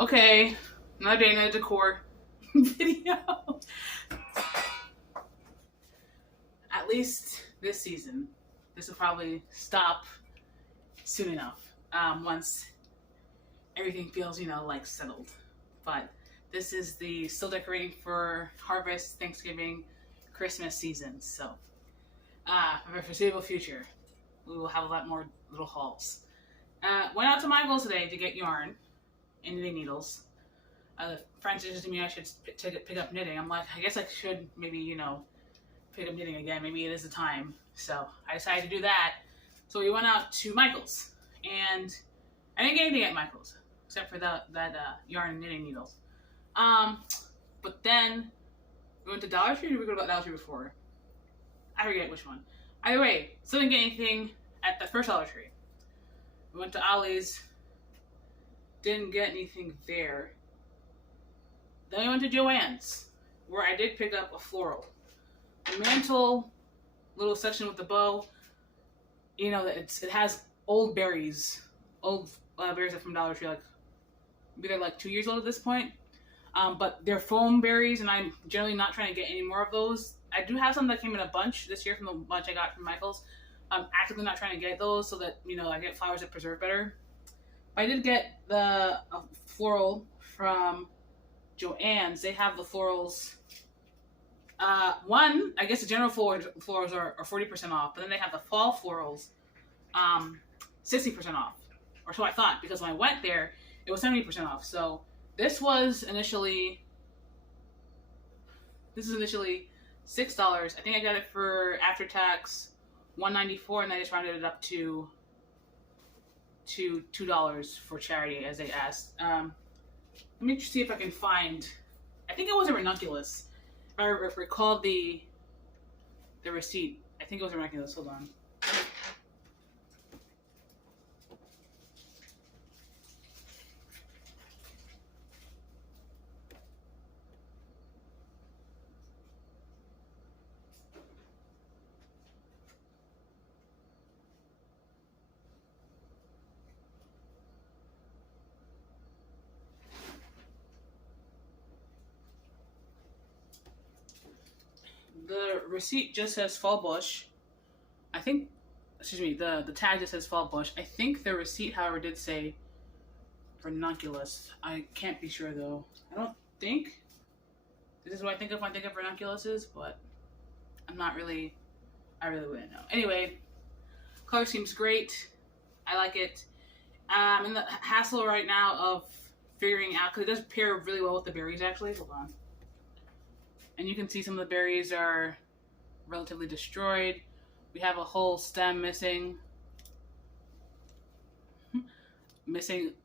Okay, another day, another decor video. At least this season. This will probably stop soon enough once everything feels, like settled. But this is the still decorating for harvest, Thanksgiving, Christmas season. So, for the foreseeable future, we will have a lot more little hauls. Went out to Michael's today to get yarn and knitting needles. A friend suggested to me I should pick up knitting. I'm like, I guess I should maybe, pick up knitting again. Maybe it is the time. So I decided to do that. So we went out to Michael's, and I didn't get anything at Michael's except for that yarn and knitting needles. But then we went to Dollar Tree. Or did we go to Dollar Tree before? I forget which one. Either way, still didn't get anything at the first Dollar Tree. We went to Ollie's. Didn't get anything there. Then we went to Joann's, where I did pick up a floral. The mantle little section with the bow, it has old berries. Old berries are from Dollar Tree, they're like 2 years old at this point. But they're foam berries, and I'm generally not trying to get any more of those. I do have some that came in a bunch this year from the bunch I got from Michael's. I'm actively not trying to get those so that, I get flowers that preserve better. But I did get the floral from Joann's. They have the florals. One, I guess the general florals are 40% off, but then they have the fall florals 60% off. Or so I thought, because when I went there, it was 70% off. So this was initially $6. I think I got it for after tax $1.94, and I just rounded it up to $2 for charity as they asked. Let me see if I can find. I think it was a ranunculus. If I recall the receipt, I think it was a ranunculus. Hold on. The receipt just says fall bush. The tag just says fall bush. I think the receipt, however, did say ranunculus. I can't be sure though. I don't think this is what I think of when I think of ranunculuses, but I really wouldn't know. Anyway, color seems great. I like it. I'm in the hassle right now of figuring out, because it does pair really well with the berries actually. Hold on. And you can see some of the berries are relatively destroyed. We have a whole stem missing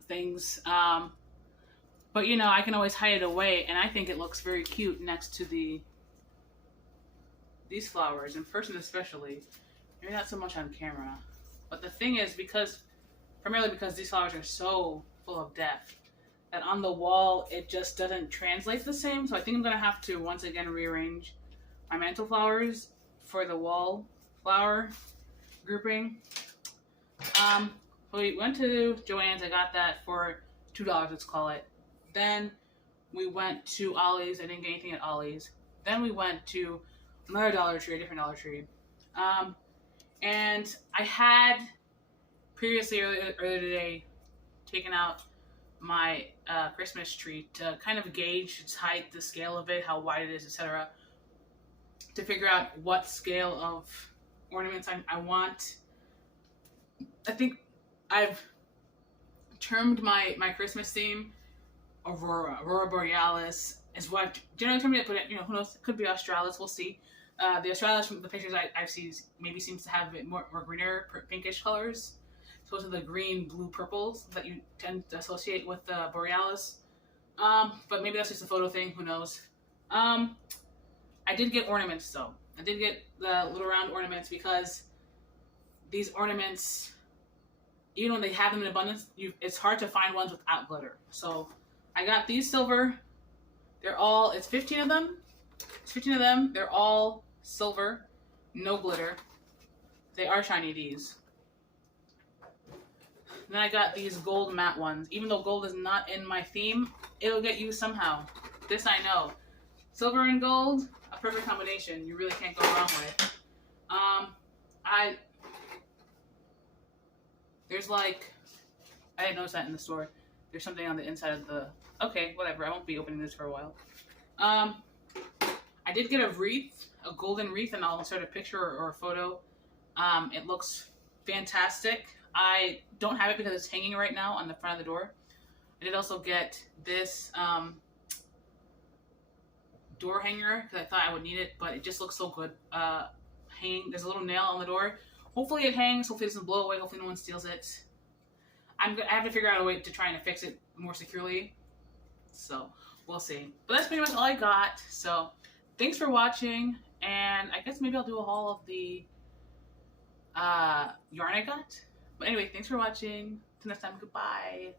things. But I can always hide it away, and I think it looks very cute next to these flowers, in person especially. Maybe not so much on camera. But the thing is, primarily because these flowers are so full of depth, that on the wall it just doesn't translate the same. So I think I'm gonna have to once again rearrange my mantle flowers for the wall flower grouping. We went to Joann's. I got that for $2, let's call it. Then we went to Ollie's. I didn't get anything at Ollie's. Then we went to another Dollar Tree, a different Dollar Tree. And I had previously earlier today taken out my Christmas tree to kind of gauge its height, the scale of it, how wide it is, etc., to figure out what scale of ornaments I want. I think I've termed my Christmas theme Aurora Borealis is what I've generally termed it, but who knows, it could be Australis, we'll see. The Australis, from the pictures I've seen, maybe seems to have a bit more greener, pinkish colors. Those are the green, blue, purples that you tend to associate with the Borealis. But maybe that's just a photo thing, who knows. I did get ornaments though. I did get the little round ornaments, because these ornaments, even when they have them in abundance, it's hard to find ones without glitter. So I got these silver. It's 15 of them. It's 15 of them. They're all silver, no glitter. They are shiny, these. Then I got these gold matte ones. Even though gold is not in my theme, it'll get used somehow. This I know. Silver and gold, a perfect combination. You really can't go wrong with. There's like, I didn't notice that in the store. There's something on the inside of the, okay, whatever. I won't be opening this for a while. I did get a wreath, a golden wreath, and I'll insert a picture or a photo. It looks fantastic. I don't have it because it's hanging right now on the front of the door. I did also get this door hanger because I thought I would need it, but it just looks so good. There's a little nail on the door. Hopefully it hangs. Hopefully it doesn't blow away. Hopefully no one steals it. I have to figure out a way to try and fix it more securely. So we'll see. But that's pretty much all I got. So thanks for watching, and I guess maybe I'll do a haul of the yarn I got. But anyway, thanks for watching. Till next time, goodbye.